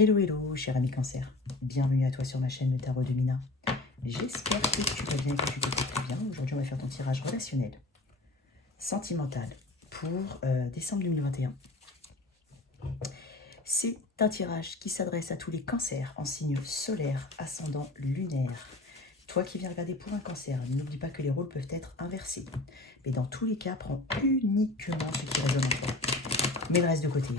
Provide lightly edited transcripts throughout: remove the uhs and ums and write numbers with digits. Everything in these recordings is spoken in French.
Hello, hello, cher ami Cancer. Bienvenue à toi sur ma chaîne Le Tarot de Mina. J'espère que tu vas bien et que tu te portes bien. Aujourd'hui, on va faire ton tirage relationnel, sentimental, pour décembre 2021. C'est un tirage qui s'adresse à tous les cancers en signe solaire, ascendant, lunaire. Toi qui viens regarder pour un cancer, n'oublie pas que les rôles peuvent être inversés. Mais dans tous les cas, prends uniquement ce qui résonne en toi. Mets le reste de côté.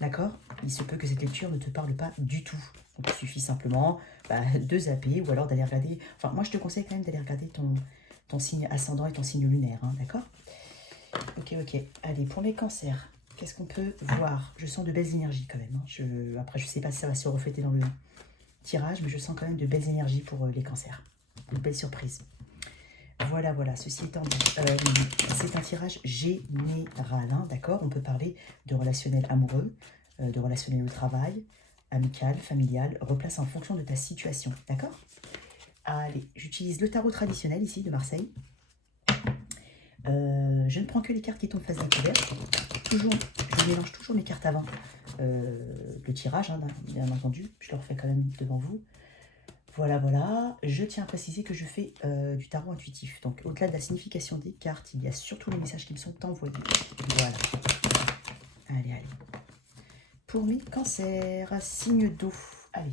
D'accord? Il se peut que cette lecture ne te parle pas du tout. Donc il suffit simplement de zapper ou alors d'aller regarder... Enfin, moi je te conseille quand même d'aller regarder ton signe ascendant et ton signe lunaire. Hein, d'accord? Ok. Allez, pour les cancers, qu'est-ce qu'on peut voir? Je sens de belles énergies quand même. Hein. Après, je ne sais pas si ça va se refléter dans le tirage, mais je sens quand même de belles énergies pour les cancers. Une belle surprise. Voilà. Ceci étant dit, c'est un tirage général, hein, d'accord? On peut parler de relationnel amoureux, de relationnel au travail, amical, familial, replace en fonction de ta situation, d'accord? Allez, j'utilise le tarot traditionnel ici de Marseille. Je ne prends que les cartes qui tombent face découvert. Je mélange toujours mes cartes avant le tirage, hein, bien entendu. Je le refais quand même devant vous. Voilà. Je tiens à préciser que je fais du tarot intuitif. Donc, au-delà de la signification des cartes, il y a surtout les messages qui me sont envoyés. Voilà. Allez. Pour mes cancers, signe d'eau. Allez,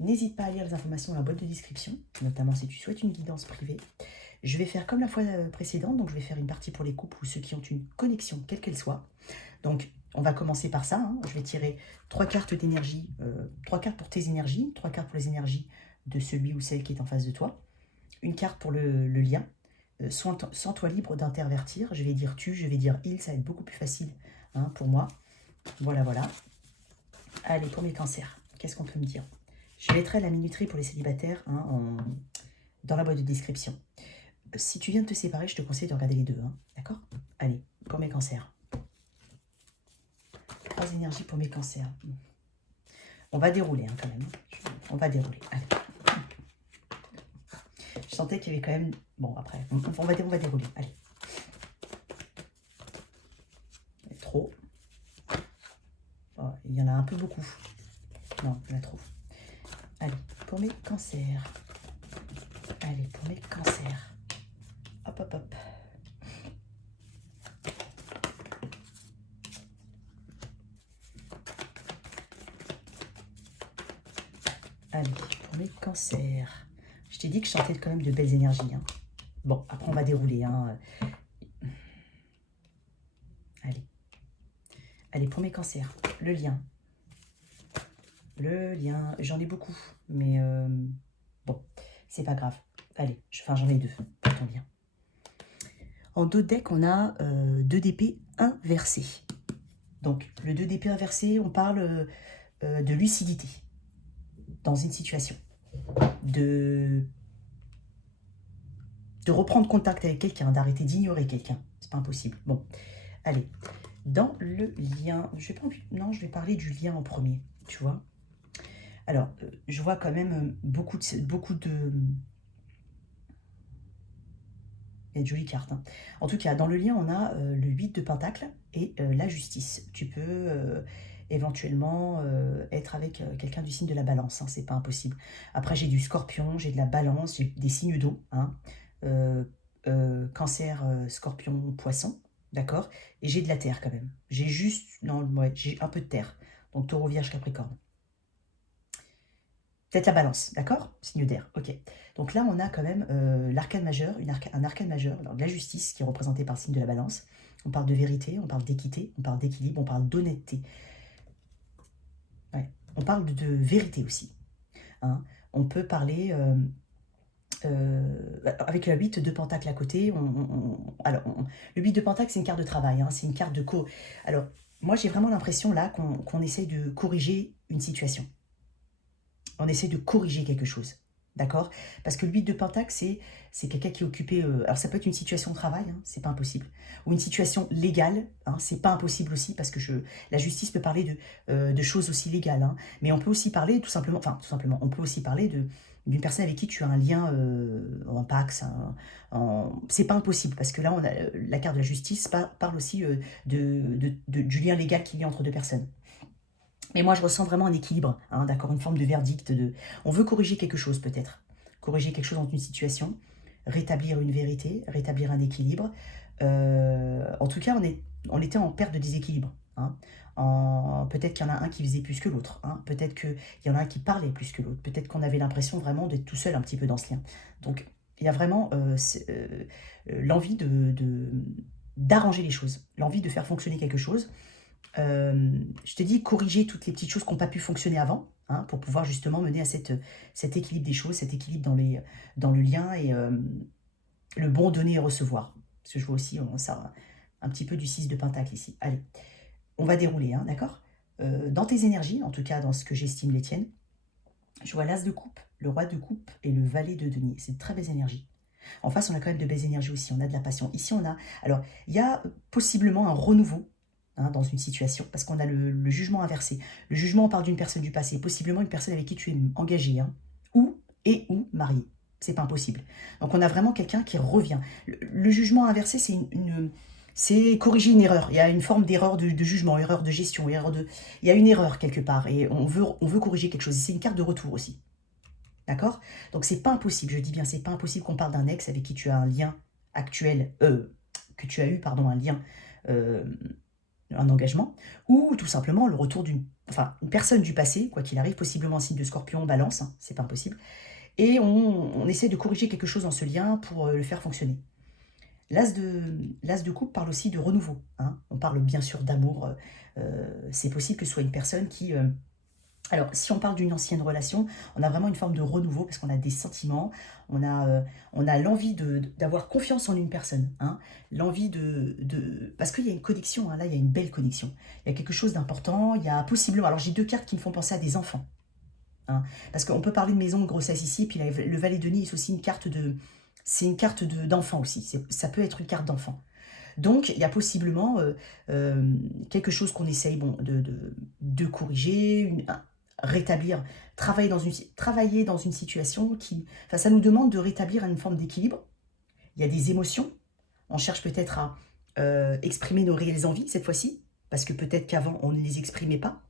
n'hésite pas à lire les informations dans la boîte de description, notamment si tu souhaites une guidance privée. Je vais faire comme la fois précédente, donc je vais faire une partie pour les couples ou ceux qui ont une connexion, quelle qu'elle soit. Donc, on va commencer par ça. Hein. Je vais tirer 3 cartes d'énergie, 3 cartes pour tes énergies, 3 cartes pour les énergies de celui ou celle qui est en face de toi. Une carte pour le lien. Sens-toi libre d'intervertir. Je vais dire tu, je vais dire il, ça va être beaucoup plus facile hein, pour moi. Voilà. Allez, pour mes cancers, qu'est-ce qu'on peut me dire? Je mettrai la minuterie pour les célibataires hein, dans la boîte de description. Si tu viens de te séparer, je te conseille de regarder les deux. Hein, d'accord? Allez, pour mes cancers. 3 énergies pour mes cancers. On va dérouler hein, quand même. On va dérouler. Allez. Je sentais qu'il y avait quand même... Bon, après, on va dérouler. Allez. Trop. Oh, il y en a un peu beaucoup. Non, il y en a trop. Allez, pour mes cancers. Hop. Allez, pour mes cancers. Je t'ai dit que je sentais quand même de belles énergies. Hein. Bon, après on va dérouler. Hein. Allez, pour mes cancers. Le lien, j'en ai beaucoup. Mais bon, c'est pas grave. Allez, j'en ai 2 pour ton lien. En dos de deck, on a 2 d'épée inversés. Donc, le 2 d'épée inversé, on parle de lucidité dans une situation. De reprendre contact avec quelqu'un, d'arrêter d'ignorer quelqu'un. C'est pas impossible. Bon, allez. Dans le lien, je vais parler du lien en premier, tu vois. Alors, je vois quand même beaucoup de... Il y a de jolies cartes. Hein. En tout cas, dans le lien, on a le 8 de Pentacle et la justice. Tu peux éventuellement être avec quelqu'un du signe de la Balance. Hein, c'est pas impossible. Après, j'ai du Scorpion, j'ai de la Balance, j'ai des signes d'eau. Hein, Cancer, Scorpion, Poisson. D'accord? Et j'ai de la Terre quand même. J'ai j'ai un peu de Terre. Donc, Taureau, Vierge, Capricorne. Peut-être la Balance, d'accord? Signe d'air, ok. Donc là, on a quand même l'arcane majeur, un arcane majeur, alors de la justice qui est représenté par le signe de la Balance. On parle de vérité, on parle d'équité, on parle d'équilibre, on parle d'honnêteté. Ouais. On parle de vérité aussi. Hein. On peut parler... avec le 8 de Pentacle à côté, le 8 de Pentacle, c'est une carte de travail, hein, c'est une carte de Alors, moi, j'ai vraiment l'impression là qu'on essaye de corriger une situation. On essaie de corriger quelque chose, d'accord? Parce que le 8 de Pentacle, c'est quelqu'un qui est occupé... alors, ça peut être une situation de travail, hein, c'est pas impossible. Ou une situation légale, hein, c'est pas impossible aussi, parce que la justice peut parler de choses aussi légales. Hein, mais on peut aussi parler, tout simplement, on peut aussi parler d'une personne avec qui tu as un lien en pax. C'est pas impossible, parce que là, on a, la carte de la justice parle aussi du lien légal qu'il y a entre 2 personnes. Mais moi, je ressens vraiment un équilibre, hein, d'accord, une forme de verdict. On veut corriger quelque chose peut-être, corriger quelque chose dans une situation, rétablir une vérité, rétablir un équilibre. En tout cas, on était en perte de déséquilibre, hein. Peut-être qu'il y en a un qui faisait plus que l'autre, hein. Peut-être qu'il y en a un qui parlait plus que l'autre. Peut-être qu'on avait l'impression vraiment d'être tout seul un petit peu dans ce lien. Donc, il y a vraiment l'envie d'arranger les choses, l'envie de faire fonctionner quelque chose. Je te dis, corriger toutes les petites choses qui n'ont pas pu fonctionner avant, hein, pour pouvoir justement mener à cet équilibre des choses, cet équilibre dans le lien et le bon donner et recevoir. Parce que je vois aussi ça, un petit peu du 6 de Pentacle ici. Allez, on va dérouler, hein, d'accord. Dans tes énergies, en tout cas dans ce que j'estime les tiennes, je vois l'As de coupe, le Roi de coupe et le Valet de denier. C'est de très belles énergies. En face, on a quand même de belles énergies aussi, on a de la passion. Ici, on a... Alors, il y a possiblement un renouveau, hein, dans une situation, parce qu'on a le jugement inversé. Le jugement, on parle d'une personne du passé, possiblement une personne avec qui tu es engagé, hein, ou marié. C'est pas impossible. Donc, on a vraiment quelqu'un qui revient. Le jugement inversé, c'est corriger une erreur. Il y a une forme d'erreur de jugement, erreur de gestion, il y a une erreur quelque part, et on veut corriger quelque chose. Et c'est une carte de retour aussi. D'accord? Donc, c'est pas impossible, je dis bien, c'est pas impossible qu'on parle d'un ex avec qui tu as un lien actuel, que tu as eu, pardon, un lien, un engagement, ou tout simplement le retour une personne du passé, quoi qu'il arrive, possiblement un signe de Scorpion, Balance, hein, c'est pas impossible, et on essaie de corriger quelque chose dans ce lien pour le faire fonctionner. L'As de coupe parle aussi de renouveau, hein. On parle bien sûr d'amour, c'est possible que ce soit une personne qui... alors, si on parle d'une ancienne relation, on a vraiment une forme de renouveau parce qu'on a des sentiments, on a l'envie d'avoir confiance en une personne, hein, l'envie parce qu'il y a une connexion, hein, là il y a une belle connexion, il y a quelque chose d'important, il y a possiblement, alors j'ai deux cartes qui me font penser à des enfants, hein, parce qu'on peut parler de maison de grossesse ici, puis le Valet de Nez est aussi c'est une carte d'enfant aussi, ça peut être une carte d'enfant. Donc, il y a possiblement quelque chose qu'on essaye de corriger, rétablir, travailler dans une situation qui... Enfin, ça nous demande de rétablir une forme d'équilibre. Il y a des émotions. On cherche peut-être à exprimer nos réelles envies cette fois-ci, parce que peut-être qu'avant, on ne les exprimait pas.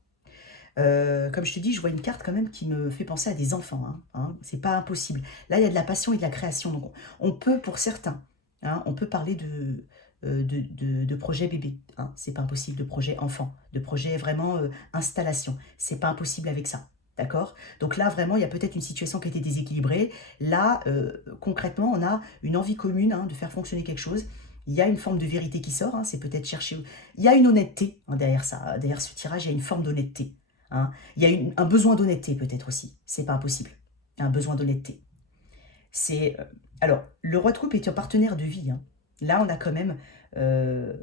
Comme je te dis, je vois une carte quand même qui me fait penser à des enfants, hein. C'est pas impossible. Là, il y a de la passion et de la création. Donc, on peut, pour certains, hein, on peut parler de projet bébé, hein. C'est pas impossible, de projet enfant, de projet vraiment installation. C'est pas impossible avec ça. D'accord? Donc là, vraiment, il y a peut-être une situation qui a été déséquilibrée. Là, concrètement, on a une envie commune, hein, de faire fonctionner quelque chose. Il y a une forme de vérité qui sort, hein, c'est peut-être chercher... Il y a une honnêteté, hein, derrière ça. Derrière ce tirage, il y a une forme d'honnêteté, hein. Il y a un besoin d'honnêteté peut-être aussi. C'est pas impossible. Un besoin d'honnêteté. C'est... alors, le Roi de coupe est un partenaire de vie, hein. Là, on a quand même euh,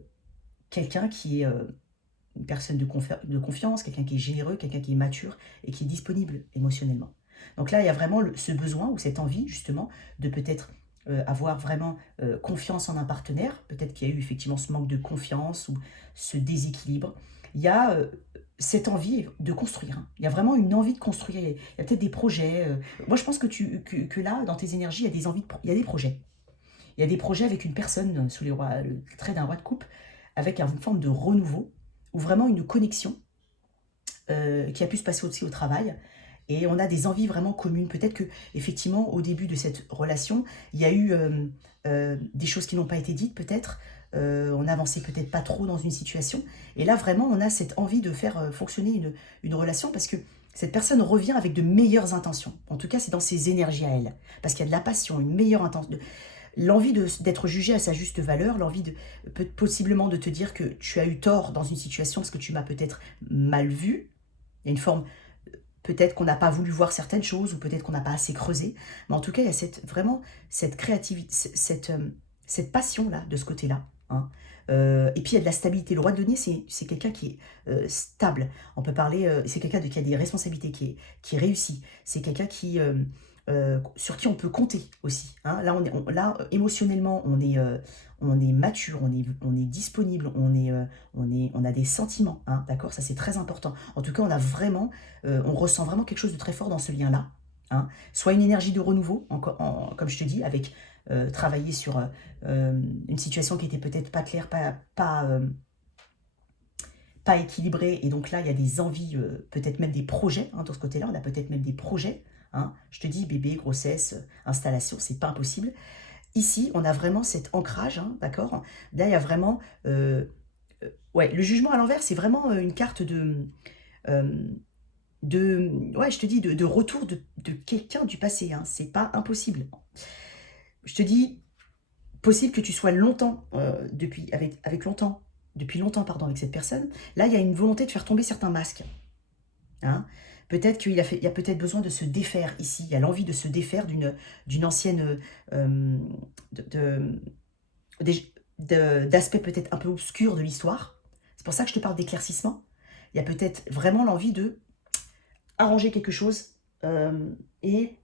quelqu'un qui est une personne de confiance, quelqu'un qui est généreux, quelqu'un qui est mature et qui est disponible émotionnellement. Donc là, il y a vraiment ce besoin ou cette envie, justement, de peut-être avoir vraiment confiance en un partenaire. Peut-être qu'il y a eu effectivement ce manque de confiance ou ce déséquilibre. Il y a cette envie de construire, hein. Il y a vraiment une envie de construire. Il y a peut-être des projets. Moi, je pense que là, dans tes énergies, il y a des envies, il y a des projets. Il y a des projets avec une personne sous le trait d'un roi de coupe, avec une forme de renouveau, ou vraiment une connexion qui a pu se passer aussi au travail. Et on a des envies vraiment communes. Peut-être que effectivement, au début de cette relation, il y a eu des choses qui n'ont pas été dites, peut-être. On n'avançait peut-être pas trop dans une situation. Et là, vraiment, on a cette envie de faire fonctionner une relation parce que cette personne revient avec de meilleures intentions. En tout cas, c'est dans ses énergies à elle. Parce qu'il y a de la passion, une meilleure intention. L'envie d'être jugé à sa juste valeur, l'envie possiblement de te dire que tu as eu tort dans une situation parce que tu m'as peut-être mal vu. Il y a une forme, peut-être qu'on n'a pas voulu voir certaines choses ou peut-être qu'on n'a pas assez creusé. Mais en tout cas, il y a vraiment cette créativité, cette passion-là de ce côté-là, hein. Et puis il y a de la stabilité. Le Roi de denier, c'est quelqu'un qui est stable. On peut parler, c'est quelqu'un qui a des responsabilités, qui est réussi. C'est quelqu'un sur qui on peut compter aussi, hein. Là, émotionnellement, on est mature, on est disponible, on a des sentiments, hein, d'accord? Ça, c'est très important. En tout cas, on ressent vraiment quelque chose de très fort dans ce lien-là, hein. Soit une énergie de renouveau, comme je te dis, avec travailler sur une situation qui était peut-être pas claire, pas équilibré. Et donc là, il y a des envies, peut-être même des projets. Hein, de ce côté-là, on a peut-être même des projets. Hein. Je te dis, bébé, grossesse, installation, c'est pas impossible. Ici, on a vraiment cet ancrage, hein, d'accord? Là, il y a vraiment... ouais, le jugement à l'envers, c'est vraiment une carte euh, ouais, je te dis, de retour de quelqu'un du passé. Hein. C'est pas impossible. Je te dis, possible que tu sois longtemps, depuis longtemps, pardon, avec cette personne. Là, il y a une volonté de faire tomber certains masques. Hein. Peut-être qu'il y a peut-être besoin de se défaire ici. Il y a l'envie de se défaire d'une ancienne... de, de- d'aspect peut-être un peu obscur de l'histoire. C'est pour ça que je te parle d'éclaircissement. Il y a peut-être vraiment l'envie de arranger quelque chose et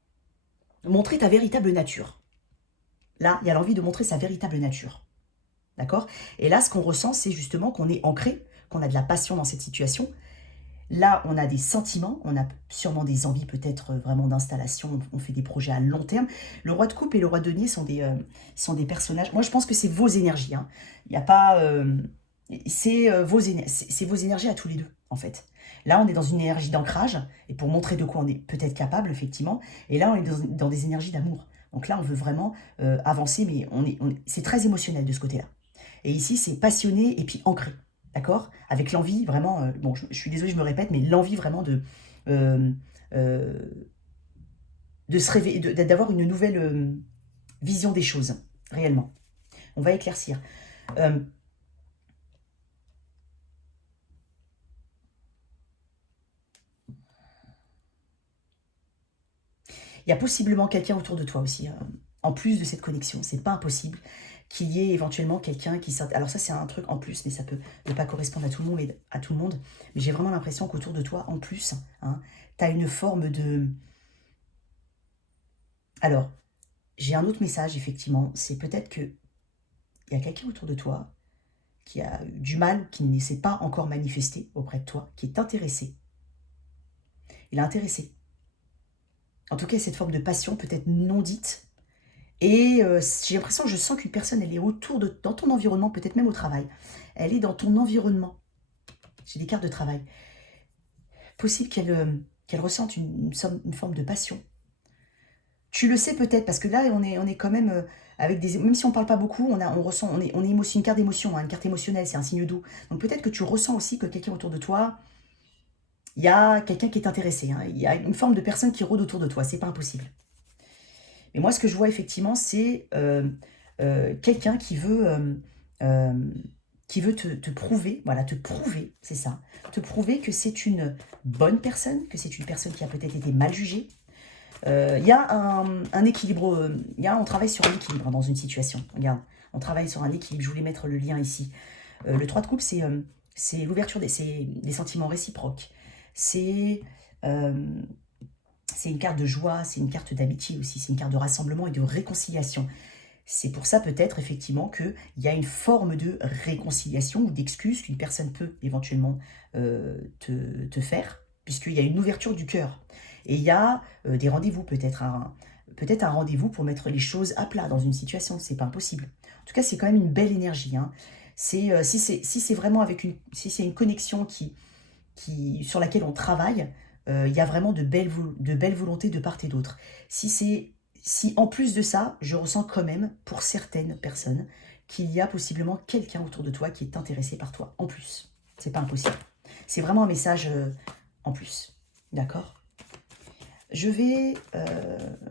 montrer ta véritable nature. Là, il y a l'envie de montrer sa véritable nature. D'accord? Et là, ce qu'on ressent, c'est justement qu'on est ancré, qu'on a de la passion dans cette situation. Là, on a des sentiments, on a sûrement des envies peut-être vraiment d'installation, on fait des projets à long terme. Le roi de coupe et le roi de denier sont des personnages. Moi, je pense que c'est vos énergies. Hein. Il n'y a pas... c'est vos énergies à tous les deux, en fait. Là, on est dans une énergie d'ancrage, et pour montrer de quoi on est peut-être capable, effectivement. Et là, on est dans des énergies d'amour. Donc là, on veut vraiment avancer, mais c'est très émotionnel de ce côté-là. Et ici, c'est passionné et puis ancré. D'accord? Avec l'envie vraiment, bon, je suis désolée, je me répète, mais l'envie vraiment euh, euh, de se réveiller, d'avoir une nouvelle vision des choses, réellement. On va éclaircir. Euh, Il y a possiblement quelqu'un autour de toi aussi, en plus de cette connexion. C'est pas impossible qu'il y ait éventuellement quelqu'un qui... Alors ça, c'est un truc en plus, mais ça peut ne pas correspondre à tout le monde. Mais j'ai vraiment l'impression qu'autour de toi, en plus, hein, tu as une forme de... Alors, j'ai un autre message, effectivement. C'est peut-être que il y a quelqu'un autour de toi qui a eu du mal, qui ne s'est pas encore manifesté auprès de toi, qui est intéressé. Il est intéressé. En tout cas, cette forme de passion peut-être non dite. Et j'ai l'impression, je sens qu'une personne, elle est dans ton environnement, peut-être même au travail. Elle est dans ton environnement. J'ai des cartes de travail. Possible qu'elle ressente une forme de passion. Tu le sais peut-être, parce que là, on est quand même avec des... Même si on ne parle pas beaucoup, on ressent, on est une carte d'émotion, hein, une carte émotionnelle, c'est un signe doux. Donc peut-être que tu ressens aussi que quelqu'un autour de toi, il y a quelqu'un qui est intéressé. Hein, il y a une forme de personne qui rôde autour de toi, c'est pas impossible. Mais moi, ce que je vois effectivement, c'est quelqu'un euh, qui veut te prouver, voilà, te prouver, c'est ça, te prouver que c'est une bonne personne, que c'est une personne qui a peut-être été mal jugée. Il y a un équilibre, on travaille sur un équilibre dans une situation. Regarde, on travaille sur un équilibre. Je voulais mettre le lien ici. Le 3 de coupe, c'est l'ouverture des sentiments réciproques. Euh, c'est une carte de joie, c'est une carte d'amitié aussi, c'est une carte de rassemblement et de réconciliation. C'est pour ça peut-être effectivement qu'il y a une forme de réconciliation ou d'excuse qu'une personne peut éventuellement te faire, puisqu'il y a une ouverture du cœur. Et il y a des rendez-vous, peut-être un rendez-vous pour mettre les choses à plat dans une situation, c'est pas impossible. En tout cas, c'est quand même une belle énergie. Hein. Si c'est vraiment si c'est une connexion sur laquelle on travaille, il y a vraiment de belles volontés de part et d'autre. Si en plus de ça, je ressens quand même, pour certaines personnes, qu'il y a possiblement quelqu'un autour de toi qui est intéressé par toi, en plus. C'est pas impossible. C'est vraiment un message en plus. D'accord? Je vais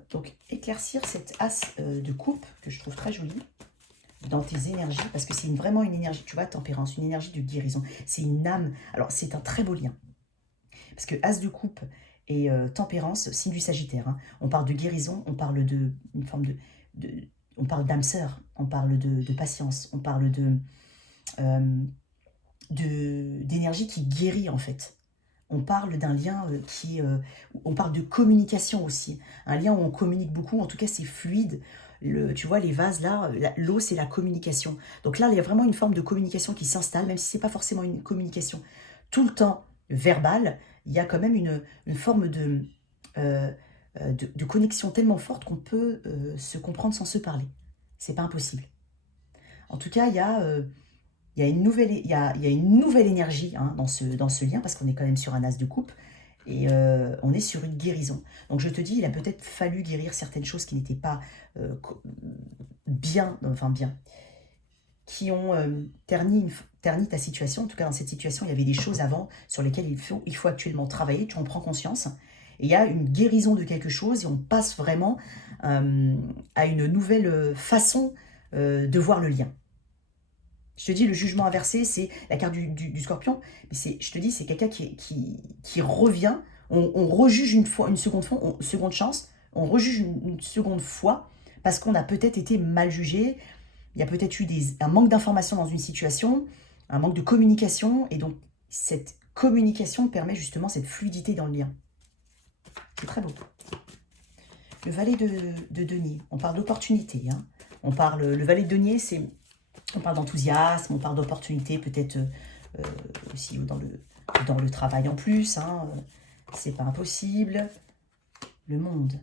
donc éclaircir cette as de coupe, que je trouve très jolie, dans tes énergies, parce que c'est vraiment une énergie, tu vois, tempérance, une énergie de guérison. C'est une âme. Alors, c'est un très beau lien. Parce que as de coupe et tempérance, signe du Sagittaire. Hein. On parle de guérison, on parle une forme on parle d'âme sœur, on parle de patience, on parle d'énergie qui guérit en fait. On parle d'un lien on parle de communication aussi. Un lien où on communique beaucoup, en tout cas c'est fluide. Tu vois, les vases là, l'eau c'est la communication. Donc là, il y a vraiment une forme de communication qui s'installe, même si c'est pas forcément une communication tout le temps verbale, il y a quand même une forme de connexion tellement forte qu'on peut se comprendre sans se parler. C'est pas impossible. En tout cas, il y a Il y a une nouvelle énergie hein, dans ce lien, parce qu'on est quand même sur un as de coupe, et on est sur une guérison. Donc je te dis, il a peut-être fallu guérir certaines choses qui n'étaient pas bien, qui ont terni ta situation. En tout cas, dans cette situation, il y avait des choses avant sur lesquelles il faut actuellement travailler. Tu en prends conscience. Et il y a une guérison de quelque chose et on passe vraiment à une nouvelle façon de voir le lien. Je te dis, le jugement inversé, c'est la carte du scorpion. Mais je te dis, c'est quelqu'un qui revient. On rejuge une seconde chance. On rejuge une seconde fois parce qu'on a peut-être été mal jugé. Il y a peut-être eu un manque d'information dans une situation, un manque de communication. Et donc, cette communication permet justement cette fluidité dans le lien. C'est très beau. Le valet de denier. On parle d'opportunité. Hein. Le valet de denier, on parle d'enthousiasme, on parle d'opportunité, peut-être aussi dans le travail en plus. Hein, c'est pas impossible. Le monde.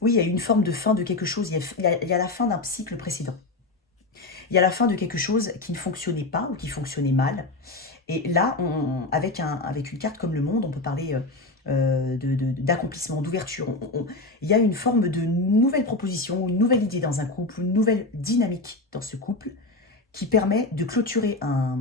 Oui, il y a une forme de fin de quelque chose. Il y a la fin d'un cycle précédent. Il y a la fin de quelque chose qui ne fonctionnait pas ou qui fonctionnait mal. Et là, avec une carte comme le monde, on peut parler d'accomplissement, d'ouverture. Il y a une forme de nouvelle proposition, une nouvelle idée dans un couple, une nouvelle dynamique dans ce couple qui permet de clôturer un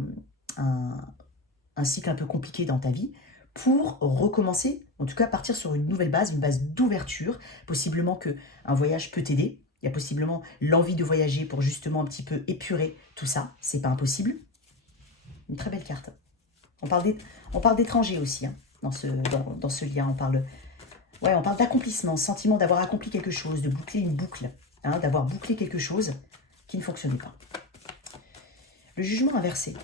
cycle un peu compliqué dans ta vie pour recommencer, en tout cas partir sur une nouvelle base, une base d'ouverture. Possiblement qu'un voyage peut t'aider. Il y a possiblement l'envie de voyager pour justement un petit peu épurer tout ça. C'est pas impossible. Une très belle carte. On parle d'étrangers aussi hein, dans ce lien. On parle d'accomplissement, sentiment d'avoir accompli quelque chose, de boucler une boucle, hein, d'avoir bouclé quelque chose qui ne fonctionnait pas. Le jugement inversé.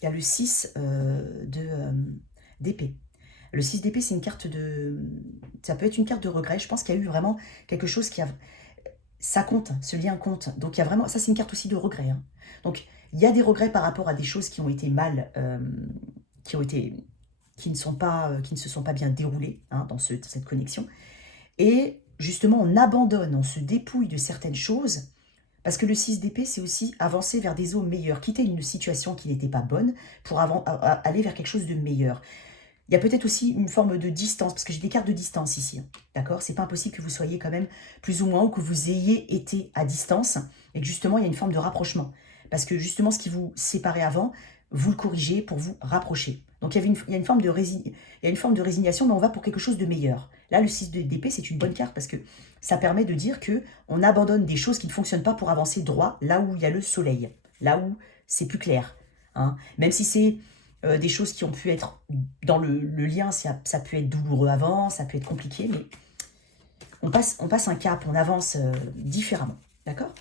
Il y a le 6 d'épée. Le 6 d'épée, c'est une carte ça peut être une carte de regret. Je pense qu'il y a eu vraiment quelque chose ça compte, ce lien compte. Donc il y a vraiment, ça c'est une carte aussi de regret. Hein. Donc il y a des regrets par rapport à des choses qui ont été mal, qui ne se sont pas bien déroulées hein, dans cette connexion. Et justement, on abandonne, on se dépouille de certaines choses. Parce que le 6 d'épée, c'est aussi avancer vers des eaux meilleures, quitter une situation qui n'était pas bonne pour aller vers quelque chose de meilleur. Il y a peut-être aussi une forme de distance, parce que j'ai des cartes de distance ici, hein, d'accord? C'est pas impossible que vous soyez quand même plus ou moins, ou que vous ayez été à distance, et que justement, il y a une forme de rapprochement. Parce que justement, ce qui vous séparait avant, vous le corrigez pour vous rapprocher. Donc, il y a une forme de résignation, mais on va pour quelque chose de meilleur. Là, le 6 d'épée, c'est une bonne carte, parce que ça permet de dire que on abandonne des choses qui ne fonctionnent pas pour avancer droit, là où il y a le soleil, là où c'est plus clair. Hein. Même si c'est des choses qui ont pu être dans le lien, ça peut être douloureux avant, ça peut être compliqué, mais on passe un cap, on avance différemment, d'accord?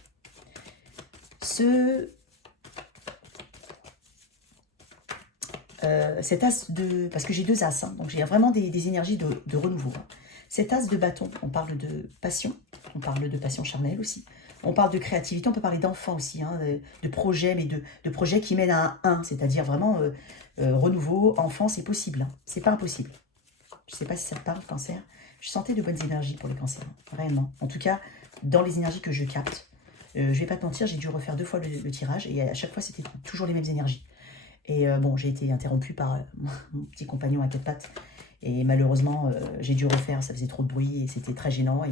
Cet as parce que j'ai deux as, hein, donc j'ai vraiment des énergies de renouveau. Hein. Cet as de bâton, on parle de passion, on parle de passion charnelle aussi. On parle de créativité, on peut parler d'enfants aussi, hein, de projets, mais de projets qui mènent à un 1, c'est-à-dire vraiment renouveau, enfant, c'est possible, hein, c'est pas impossible. Je sais pas si ça te parle, cancer. Je sentais de bonnes énergies pour les cancers, hein, réellement. En tout cas, dans les énergies que je capte. Je vais pas te mentir, j'ai dû refaire 2 fois le tirage, et à chaque fois, c'était toujours les mêmes énergies. Et bon, j'ai été interrompue par mon petit compagnon à 4 pattes, et malheureusement, j'ai dû refaire, ça faisait trop de bruit, et c'était très gênant,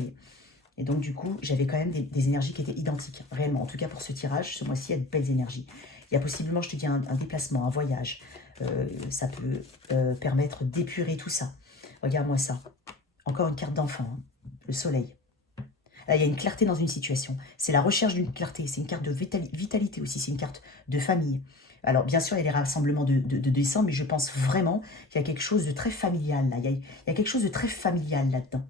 et donc, du coup, j'avais quand même des énergies qui étaient identiques, réellement. En tout cas, pour ce tirage, ce mois-ci, il y a de belles énergies. Il y a possiblement, je te dis, un déplacement, un voyage. Ça peut permettre d'épurer tout ça. Regarde-moi ça. Encore une carte d'enfant, hein. Le soleil. Là, il y a une clarté dans une situation. C'est la recherche d'une clarté. C'est une carte de vitalité aussi. C'est une carte de famille. Alors, bien sûr, il y a les rassemblements de décembre, mais je pense vraiment qu'il y a quelque chose de très familial, là. Il y a quelque chose de très familial là-dedans,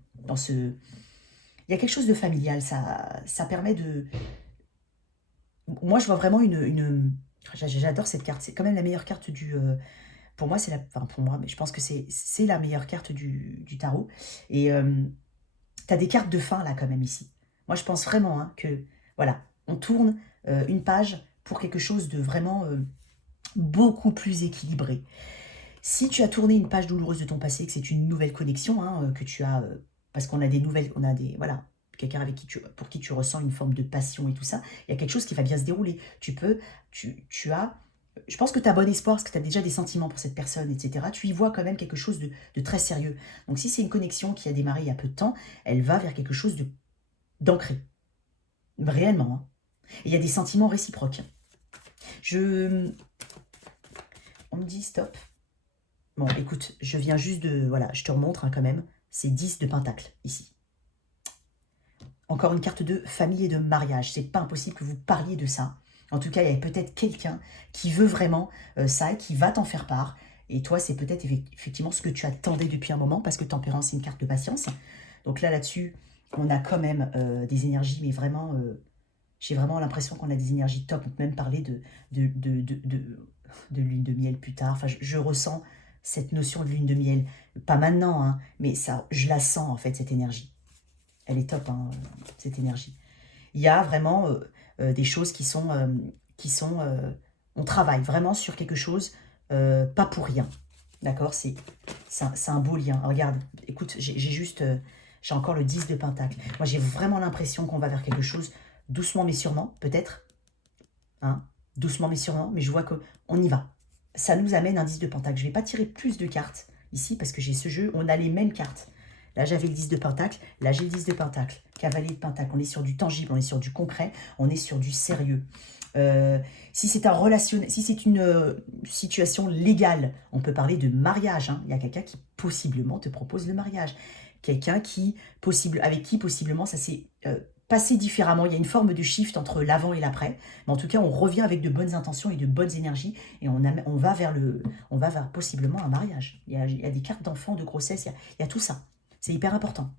il y a quelque chose de familial, ça permet de... Moi, je vois vraiment J'adore cette carte, c'est quand même la meilleure carte pour moi, pour moi, mais je pense que c'est la meilleure carte du tarot. Et tu as des cartes de fin, là, quand même, ici. Moi, je pense vraiment hein, que, voilà, on tourne une page pour quelque chose de vraiment beaucoup plus équilibré. Si tu as tourné une page douloureuse de ton passé, que c'est une nouvelle connexion, hein, que tu as, parce qu'on a des nouvelles, on a des, voilà, quelqu'un avec pour qui tu ressens une forme de passion et tout ça, il y a quelque chose qui va bien se dérouler. Tu as, je pense que tu as bon espoir, parce que tu as déjà des sentiments pour cette personne, etc. Tu y vois quand même quelque chose de très sérieux. Donc si c'est une connexion qui a démarré il y a peu de temps, elle va vers quelque chose d'ancré. Réellement. Hein. Et il y a des sentiments réciproques. On me dit stop. Bon, écoute, je viens juste de... Voilà, je te remontre hein, quand même. C'est 10 de pentacle, ici. Encore une carte de famille et de mariage. C'est pas impossible que vous parliez de ça. En tout cas, il y a peut-être quelqu'un qui veut vraiment ça et qui va t'en faire part. Et toi, c'est peut-être effectivement ce que tu attendais depuis un moment, parce que tempérance, c'est une carte de patience. Donc là-dessus, on a quand même des énergies, mais vraiment... j'ai vraiment l'impression qu'on a des énergies top. On peut même parler de lune de miel plus tard. Enfin, je ressens cette notion de lune de miel. Pas maintenant, hein, mais ça, je la sens en fait, cette énergie. Elle est top, hein, cette énergie. Il y a vraiment des choses qui sont... on travaille vraiment sur quelque chose, pas pour rien. D'accord, c'est un beau lien. Regarde, écoute, j'ai encore le 10 de pentacle. Moi, j'ai vraiment l'impression qu'on va vers quelque chose doucement mais sûrement, peut-être. Hein, doucement mais sûrement, mais je vois qu'on y va. Ça nous amène un 10 de pentacle. Je ne vais pas tirer plus de cartes ici parce que j'ai ce jeu, on a les mêmes cartes. Là, j'avais le 10 de pentacle, là, j'ai le 10 de pentacle. Cavalier de pentacle, on est sur du tangible, on est sur du concret, on est sur du sérieux. Si c'est si c'est une situation légale, on peut parler de mariage. Hein. Il y a quelqu'un qui possiblement te propose le mariage. Quelqu'un avec qui possiblement ça s'est passé différemment. Il y a une forme de shift entre l'avant et l'après. Mais en tout cas, on revient avec de bonnes intentions et de bonnes énergies. Et on va vers possiblement un mariage. Il y a des cartes d'enfants, de grossesse, il y a tout ça. C'est hyper important.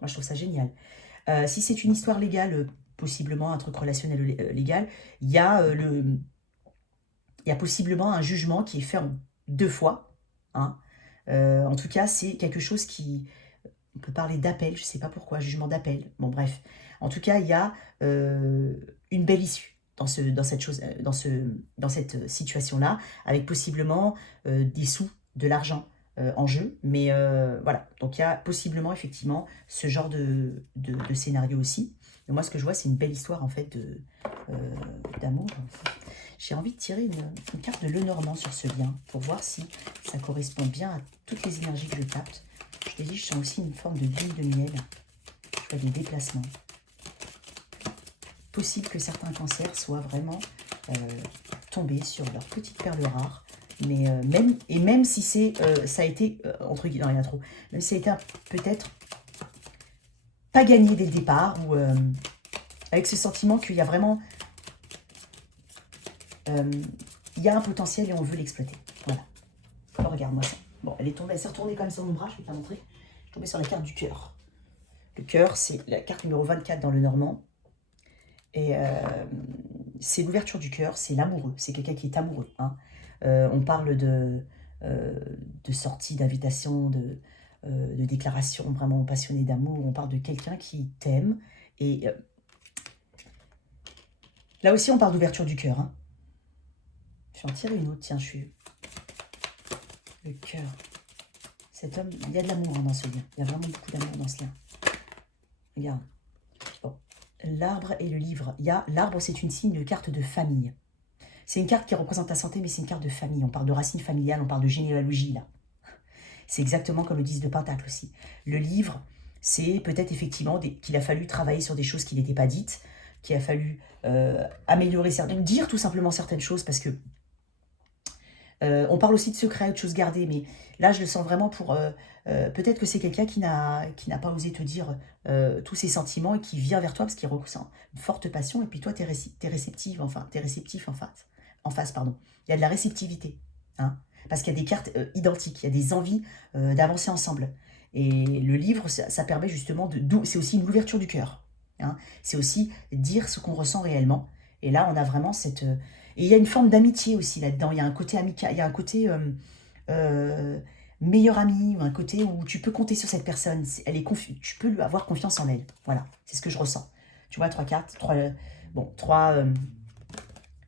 Moi, je trouve ça génial. Si c'est une histoire légale, possiblement un truc relationnel légal, il y a possiblement un jugement qui est fait en 2 fois. Hein. En tout cas, c'est quelque chose qui... On peut parler d'appel, je ne sais pas pourquoi, jugement d'appel. Bon, bref. En tout cas, il y a une belle issue dans cette situation-là, avec possiblement des sous, de l'argent en jeu. Mais voilà, donc il y a possiblement, effectivement, ce genre de scénario aussi. Et moi, ce que je vois, c'est une belle histoire, en fait, d'amour. J'ai envie de tirer une carte de Lenormand sur ce lien, pour voir si ça correspond bien à toutes les énergies que je capte. Je t'ai dit, je sens aussi une forme de lune de miel. Je vois des déplacements. Possible que certains cancers soient vraiment tombés sur leur petite perle rare. Mais même si ça a été, entre guillemets, non, il y en a trop, même si ça a été peut-être pas gagné dès le départ, ou avec ce sentiment qu'il y a vraiment... il y a un potentiel et on veut l'exploiter. Voilà. Oh, regarde-moi ça. Bon, elle s'est retournée quand même sur mon bras, je vais te la montrer. Je suis tombée sur la carte du cœur. Le cœur, c'est la carte numéro 24 dans le Normand. Et c'est l'ouverture du cœur, c'est l'amoureux, c'est quelqu'un qui est amoureux. Hein. On parle de sortie, d'invitation, de déclaration vraiment passionnée d'amour. On parle de quelqu'un qui t'aime. Et là aussi, on parle d'ouverture du cœur. Hein. Je vais en tirer une autre, tiens, le cœur. Cet homme, il y a de l'amour dans ce lien. Il y a vraiment beaucoup d'amour dans ce lien. Regarde. Bon. L'arbre et le livre. L'arbre, c'est une signe de carte de famille. C'est une carte qui représente la santé, mais c'est une carte de famille. On parle de racines familiales, on parle de généalogie, là. C'est exactement comme le 10 de Pentacle aussi. Le livre, c'est peut-être effectivement qu'il a fallu travailler sur des choses qui n'étaient pas dites, qu'il a fallu améliorer certaines... Dire tout simplement certaines choses, parce que on parle aussi de secrets, de choses gardées, mais là, je le sens vraiment pour... peut-être que c'est quelqu'un qui n'a pas osé te dire tous ses sentiments et qui vient vers toi parce qu'il ressent une forte passion, et puis toi, t'es réceptif en face, pardon. Il y a de la réceptivité, hein, parce qu'il y a des cartes identiques, il y a des envies d'avancer ensemble. Et le livre, ça permet justement c'est aussi une ouverture du cœur. Hein. C'est aussi dire ce qu'on ressent réellement. Et là, on a vraiment cette... et il y a une forme d'amitié aussi là-dedans. Il y a un côté amical, il y a un côté meilleur ami, ou un côté où tu peux compter sur cette personne. Tu peux lui avoir confiance en elle. Voilà, c'est ce que je ressens. Tu vois, 3 cartes, 3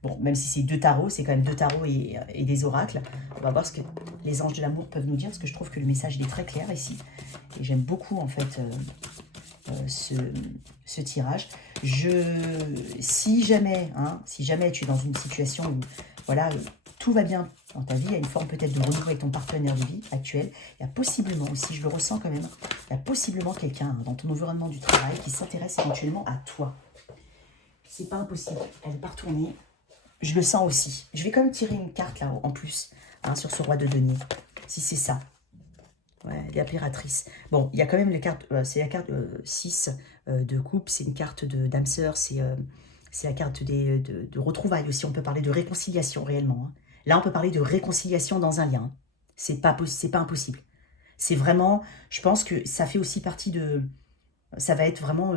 Bon, même si c'est 2 tarots, c'est quand même 2 tarots et des oracles. On va voir ce que les anges de l'amour peuvent nous dire, parce que je trouve que le message il est très clair ici. Et j'aime beaucoup, en fait, ce tirage. Si jamais tu es dans une situation où, voilà, tout va bien dans ta vie, il y a une forme peut-être de renouveau avec ton partenaire de vie actuel, il y a possiblement aussi, je le ressens quand même, il y a possiblement quelqu'un dans ton environnement du travail qui s'intéresse éventuellement à toi. C'est pas impossible, elle n'est pas retournée. Je le sens aussi. Je vais quand même tirer une carte là en plus, hein, sur ce roi de denier, si c'est ça. Ouais, l'impératrice. Bon, il y a quand même les cartes, c'est la carte 6 de coupe, c'est une carte d'âme sœur, c'est la carte de retrouvailles aussi, on peut parler de réconciliation réellement. Hein. Là, on peut parler de réconciliation dans un lien. C'est pas impossible. C'est vraiment, je pense que ça fait aussi partie de, ça va être vraiment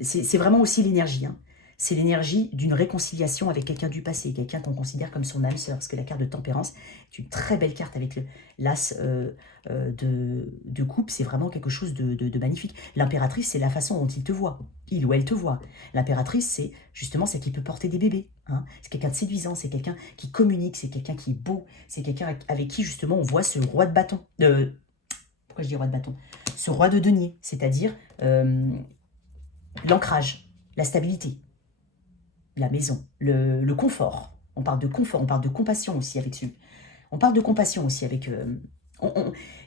c'est vraiment aussi l'énergie, hein. C'est l'énergie d'une réconciliation avec quelqu'un du passé, quelqu'un qu'on considère comme son âme sœur, parce que la carte de tempérance est une très belle carte avec l'as de coupe, c'est vraiment quelque chose de magnifique. L'impératrice, c'est la façon dont il te voit, il ou elle te voit. L'impératrice, c'est justement celle qui peut porter des bébés, hein. C'est quelqu'un de séduisant, c'est quelqu'un qui communique, c'est quelqu'un qui est beau, c'est quelqu'un avec qui justement on voit ce roi de bâton, pourquoi je dis roi de bâton, ce roi de denier, c'est-à-dire l'ancrage, la stabilité, la maison, le confort. On parle de confort, on parle de compassion aussi avec celui. On parle de compassion aussi avec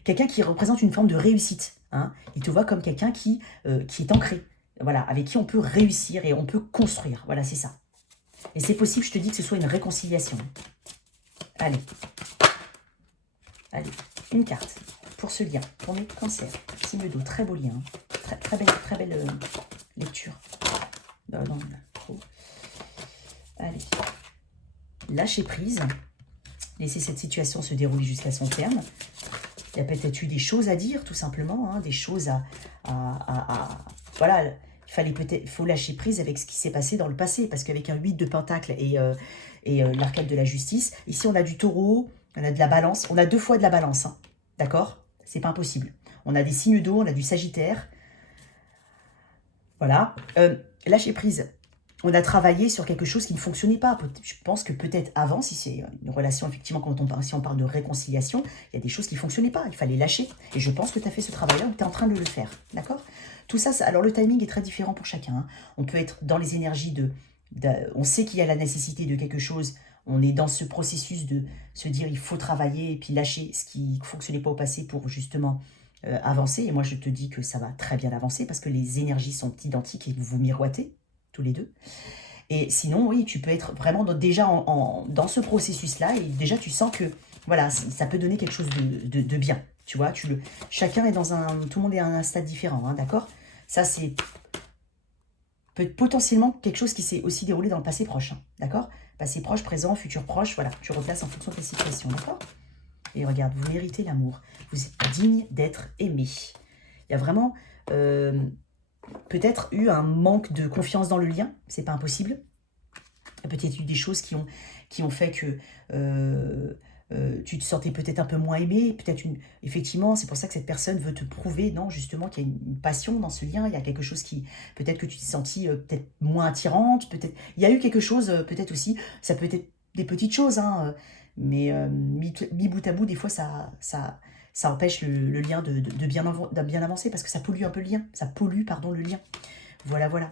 quelqu'un qui représente une forme de réussite. Hein. Il te voit comme quelqu'un qui est ancré, voilà, avec qui on peut réussir et on peut construire. Voilà, c'est ça. Et c'est possible, je te dis, que ce soit une réconciliation. Allez. Allez, une carte pour ce lien, pour mes cancers. Signe d'eau, très beau lien. Très belle lecture. Non, trop. Allez. Lâcher prise. Laisser cette situation se dérouler jusqu'à son terme. Il y a peut-être eu des choses à dire, tout simplement. Hein, des choses voilà, il faut lâcher prise avec ce qui s'est passé dans le passé. Parce qu'avec un 8 de pentacle et l'arcade de la justice, ici on a du taureau, on a de la balance. On a 2 fois de la balance. Hein, d'accord? C'est pas impossible. On a des signes d'eau, on a du sagittaire. Voilà. Lâcher prise. On a travaillé sur quelque chose qui ne fonctionnait pas. Je pense que peut-être avant, si c'est une relation, effectivement, si on parle de réconciliation, il y a des choses qui ne fonctionnaient pas. Il fallait lâcher. Et je pense que tu as fait ce travail-là ou tu es en train de le faire. D'accord? Tout ça, alors le timing est très différent pour chacun. Hein. On peut être dans les énergies on sait qu'il y a la nécessité de quelque chose. On est dans ce processus de se dire il faut travailler et puis lâcher ce qui ne fonctionnait pas au passé pour justement avancer. Et moi, je te dis que ça va très bien avancer parce que les énergies sont identiques et vous vous miroitez tous les deux. Et sinon, oui, tu peux être vraiment déjà dans ce processus-là et déjà tu sens que voilà, ça peut donner quelque chose de bien. Tu vois, chacun est tout le monde est à un stade différent, hein, d'accord? Ça, c'est potentiellement quelque chose qui s'est aussi déroulé dans le passé proche, hein, d'accord? Passé proche, présent, futur proche, voilà, tu replaces en fonction de ta situation, d'accord? Et regarde, vous méritez l'amour. Vous êtes digne d'être aimé. Il y a vraiment peut-être eu un manque de confiance dans le lien. C'est pas impossible. Il y a peut-être eu des choses qui ont fait que tu te sentais peut-être un peu moins aimé. Peut-être effectivement, c'est pour ça que cette personne veut te prouver, non, justement, qu'il y a une passion dans ce lien. Il y a quelque chose qui, peut-être que tu t'es sentie peut-être moins attirante. Peut-être, il y a eu quelque chose, peut-être aussi. Ça peut être des petites choses, hein. Mais mis bout à bout, des fois, ça empêche le lien de bien avancer parce que ça pollue un peu le lien. Ça pollue, pardon, le lien. Voilà, voilà.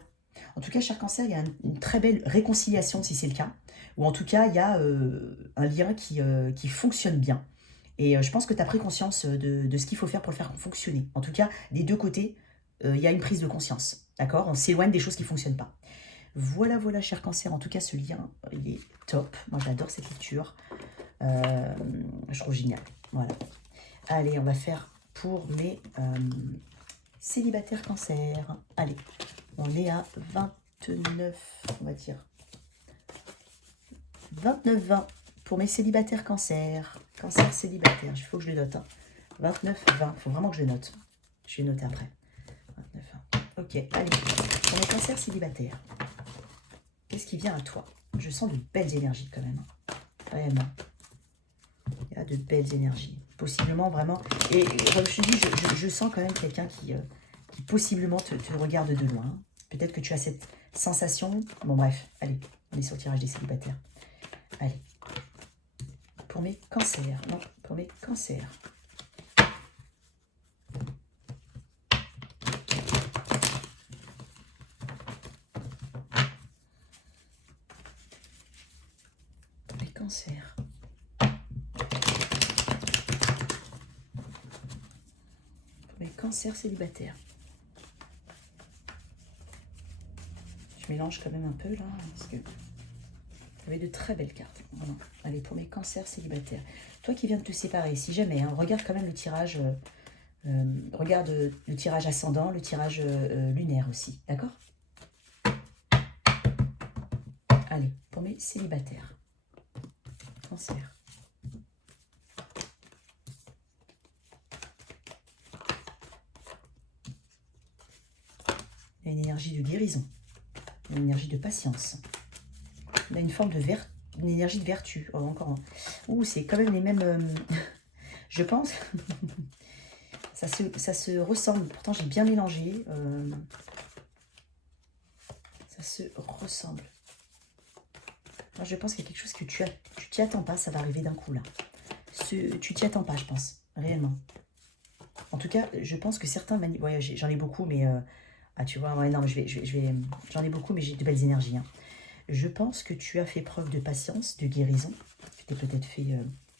En tout cas, cher Cancer, il y a une très belle réconciliation, si c'est le cas. Ou en tout cas, il y a un lien qui fonctionne bien. Et je pense que tu as pris conscience de ce qu'il faut faire pour le faire fonctionner. En tout cas, des deux côtés, il y a une prise de conscience. D'accord? On s'éloigne des choses qui ne fonctionnent pas. Voilà, voilà, cher Cancer. En tout cas, ce lien, il est top. Moi, j'adore cette lecture. Je trouve génial. Voilà. Allez, on va faire pour mes célibataires Cancer. Allez, on est à 29, on va dire. 29-20 pour mes célibataires Cancer. Cancer célibataire, il faut que je le note. Hein. 29-20, il faut vraiment que je le note. Je vais noter après. 29-20. Ok, allez, pour mes Cancers célibataires. Qu'est-ce qui vient à toi? Je sens de belles énergies quand même. Vraiment. Il y a de belles énergies. Possiblement, vraiment. Et comme je te dis, je sens quand même quelqu'un qui possiblement te regarde de loin. Peut-être que tu as cette sensation. Bon, bref, allez. On est sur le tirage des célibataires. Allez. Pour mes cancers. Non, pour mes cancers. Pour mes cancers. Pour mes cancers célibataires. Je mélange quand même un peu là, parce que vous avez de très belles cartes. Voilà. Allez, pour mes cancers célibataires. Toi qui viens de te séparer, si jamais, hein, regarde quand même le tirage, regarde le tirage ascendant, le tirage lunaire aussi, d'accord? Allez, pour mes célibataires. Cancer. Il y a une énergie de guérison, une énergie de patience. Il a une forme de une énergie de vertu. Oh, encore un. Ouh, c'est quand même les mêmes... je pense. ça se ressemble. Pourtant, j'ai bien mélangé. Ça se ressemble. Alors, je pense qu'il y a quelque chose que tu t'y attends pas. Ça va arriver d'un coup, là. Tu t'y attends pas, je pense. Réellement. En tout cas, je pense que certains... Ouais, j'en ai beaucoup, mais... ah, tu vois, ouais, non, j'en ai beaucoup, mais j'ai de belles énergies, hein. Je pense que tu as fait preuve de patience, de guérison. Tu t'es peut-être fait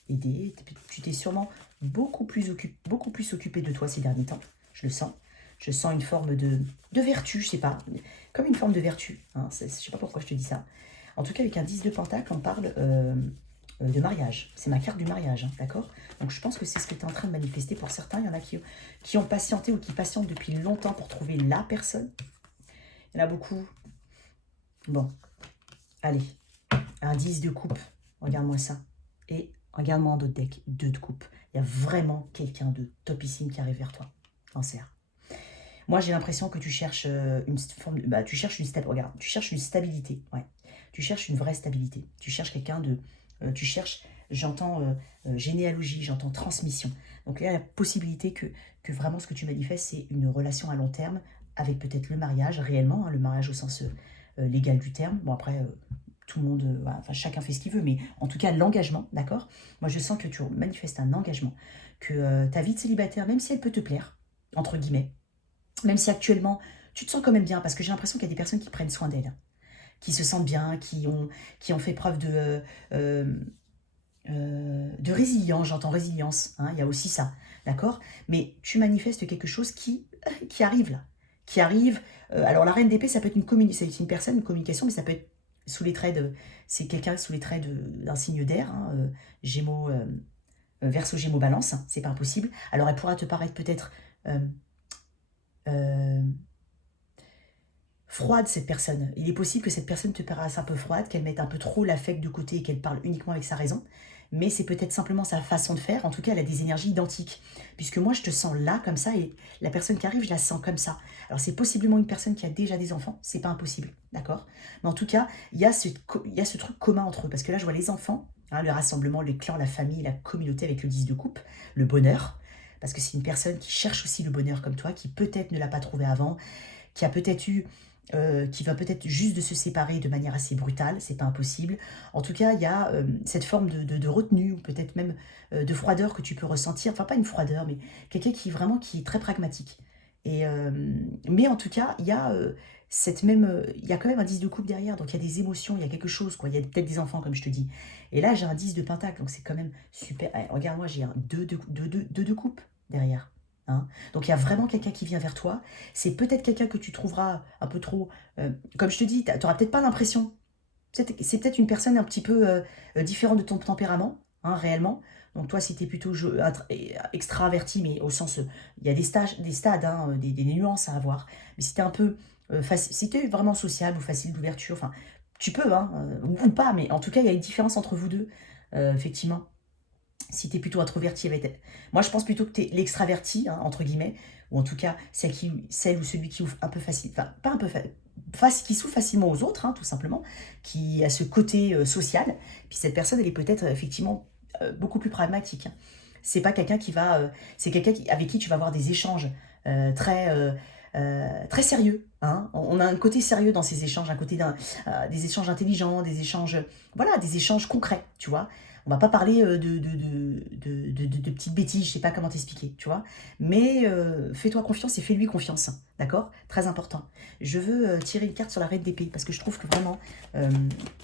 aider. Tu t'es sûrement beaucoup plus occupé de toi ces derniers temps. Je le sens. Je sens une forme de vertu, je sais pas. Comme une forme de vertu. Hein, je sais pas pourquoi je te dis ça. En tout cas, avec un 10 de pentacle, on parle de mariage. C'est ma carte du mariage, hein, d'accord? Donc je pense que c'est ce que tu es en train de manifester pour certains. Il y en a qui ont patienté ou qui patientent depuis longtemps pour trouver la personne. Il y en a beaucoup. Bon. Allez, un 10 de coupe, regarde-moi ça. Et regarde-moi en d'autres decks, 2 de coupe. Il y a vraiment quelqu'un de topissime qui arrive vers toi, cancer. Moi, j'ai l'impression que tu cherches une forme de... tu cherches une stabilité, ouais. Tu cherches une vraie stabilité. Tu cherches quelqu'un de... tu cherches, j'entends généalogie, j'entends transmission. Donc là, il y a la possibilité que vraiment ce que tu manifestes, c'est une relation à long terme avec peut-être le mariage, réellement, hein, le mariage au sens... légal du terme. Bon, après, tout le monde, enfin, chacun fait ce qu'il veut, mais en tout cas, l'engagement, d'accord? Moi, je sens que tu manifestes un engagement, que ta vie de célibataire, même si elle peut te plaire, entre guillemets, même si actuellement, tu te sens quand même bien, parce que j'ai l'impression qu'il y a des personnes qui prennent soin d'elles, qui se sentent bien, qui ont fait preuve de résilience, j'entends résilience, hein, il y a aussi ça, d'accord? Mais tu manifestes quelque chose qui arrive là, qui arrive. Alors la reine d'épée, ça peut être c'est une personne, une communication, mais ça peut être sous les traits de... C'est quelqu'un sous les traits d'un signe d'air, hein, Gémeaux, Verseau, Gémeaux, Balance, hein, c'est pas impossible. Alors elle pourra te paraître peut-être froide, cette personne. Il est possible que cette personne te paraisse un peu froide, qu'elle mette un peu trop l'affect de côté et qu'elle parle uniquement avec sa raison. Mais c'est peut-être simplement sa façon de faire. En tout cas, elle a des énergies identiques. Puisque moi, je te sens là, comme ça, et la personne qui arrive, je la sens comme ça. Alors, c'est possiblement une personne qui a déjà des enfants. C'est pas impossible, d'accord? Mais en tout cas, il y a ce truc commun entre eux. Parce que là, je vois les enfants, hein, le rassemblement, les clans, la famille, la communauté avec le 10 de coupe, le bonheur. Parce que c'est une personne qui cherche aussi le bonheur comme toi, qui peut-être ne l'a pas trouvé avant, qui a peut-être eu... qui va peut-être juste de se séparer de manière assez brutale, c'est pas impossible. En tout cas, il y a cette forme de retenue, ou peut-être même de froideur que tu peux ressentir. Enfin, pas une froideur, mais quelqu'un qui est très pragmatique. Et, mais en tout cas, il y a il y a quand même un 10 de coupe derrière, donc il y a des émotions, il y a quelque chose, quoi. Il y a peut-être des enfants, comme je te dis. Et là, j'ai un 10 de pentacle, donc c'est quand même super. Allez, regarde-moi, j'ai un 2 de coupe derrière. Hein. Donc il y a vraiment quelqu'un qui vient vers toi. C'est peut-être quelqu'un que tu trouveras un peu trop... comme je te dis, tu n'auras peut-être pas l'impression. C'est peut-être une personne un petit peu différente de ton tempérament, hein, réellement. Donc toi, si tu es plutôt extraverti, mais au sens... il y a des stades, hein, des nuances à avoir. Mais si tu es un peu... si tu es vraiment sociable ou facile d'ouverture, enfin, tu peux, hein, ou pas, mais en tout cas, il y a une différence entre vous deux, effectivement. Si tu es plutôt introverti, moi je pense plutôt que tu es l'extraverti, hein, entre guillemets, ou en tout cas celle ou celui qui ouvre un peu facile, enfin pas un peu qui s'ouvre facilement aux autres, hein, tout simplement, qui a ce côté social. Puis cette personne, elle est peut-être effectivement beaucoup plus pragmatique. Hein. C'est pas quelqu'un qui va, c'est quelqu'un avec qui tu vas avoir des échanges très très sérieux. Hein. On a un côté sérieux dans ces échanges, un côté des échanges intelligents, des échanges, voilà, des échanges concrets, tu vois. On va pas parler de petites bêtises, je sais pas comment t'expliquer, tu vois. Mais fais-toi confiance et fais-lui confiance, d'accord? Très important. Je veux tirer une carte sur la reine d'épée, parce que je trouve que vraiment,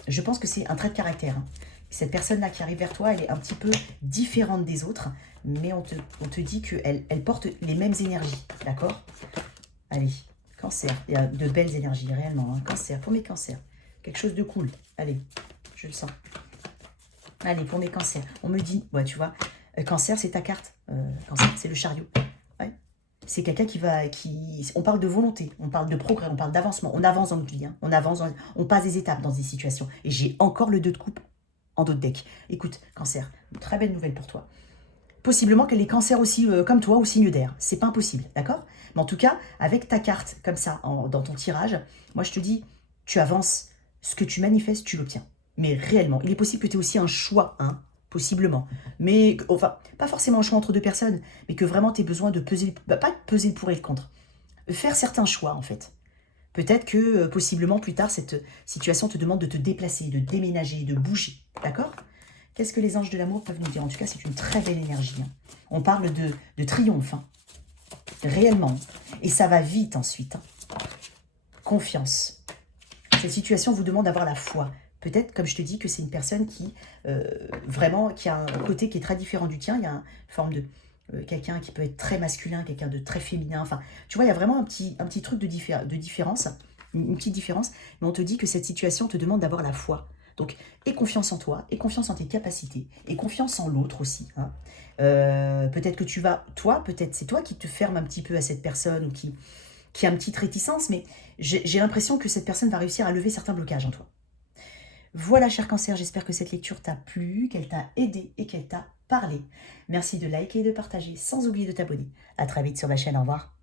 je pense que c'est un trait de caractère. Hein. Cette personne-là qui arrive vers toi, elle est un petit peu différente des autres, mais on te dit qu'elle porte les mêmes énergies, d'accord? Allez, cancer, il y a de belles énergies, réellement, hein. Cancer, pour mes cancers, quelque chose de cool, allez, je le sens. Allez, pour mes cancers, on me dit, ouais, tu vois, cancer, c'est ta carte, cancer, c'est le chariot, ouais. C'est quelqu'un on parle de volonté, on parle de progrès, on parle d'avancement, on avance dans notre vie, hein. On avance, on passe des étapes dans des situations, et j'ai encore le 2 de coupe en dos de deck. Écoute, cancer, une très belle nouvelle pour toi. Possiblement que les cancers aussi, comme toi, au signe d'air. C'est pas impossible, d'accord? Mais en tout cas, avec ta carte, comme ça, dans ton tirage, moi je te dis, tu avances, ce que tu manifestes, tu l'obtiens. Mais réellement, il est possible que tu aies aussi un choix, hein, possiblement. Mais, enfin, pas forcément un choix entre deux personnes, mais que vraiment tu aies besoin de peser, pas de peser le pour et le contre. Faire certains choix, en fait. Peut-être que, possiblement, plus tard, cette situation te demande de te déplacer, de déménager, de bouger, d'accord? Qu'est-ce que les anges de l'amour peuvent nous dire? En tout cas, c'est une très belle énergie. Hein. On parle de triomphe, hein. Réellement. Et ça va vite ensuite. Hein. Confiance. Cette situation vous demande d'avoir la foi. Peut-être, comme je te dis, que c'est une personne qui, vraiment, qui a un côté qui est très différent du tien. Il y a une forme de... quelqu'un qui peut être très masculin, quelqu'un de très féminin. Enfin, tu vois, il y a vraiment un petit truc de différence, une petite différence. Mais on te dit que cette situation te demande d'avoir la foi. Donc, aie confiance en toi, aie confiance en tes capacités, aie confiance en l'autre aussi. Hein. Peut-être que tu vas, toi, peut-être c'est toi qui te fermes un petit peu à cette personne ou qui a une petite réticence, mais j'ai l'impression que cette personne va réussir à lever certains blocages en toi. Voilà, cher cancer, j'espère que cette lecture t'a plu, qu'elle t'a aidé et qu'elle t'a parlé. Merci de liker et de partager, sans oublier de t'abonner. À très vite sur ma chaîne, au revoir.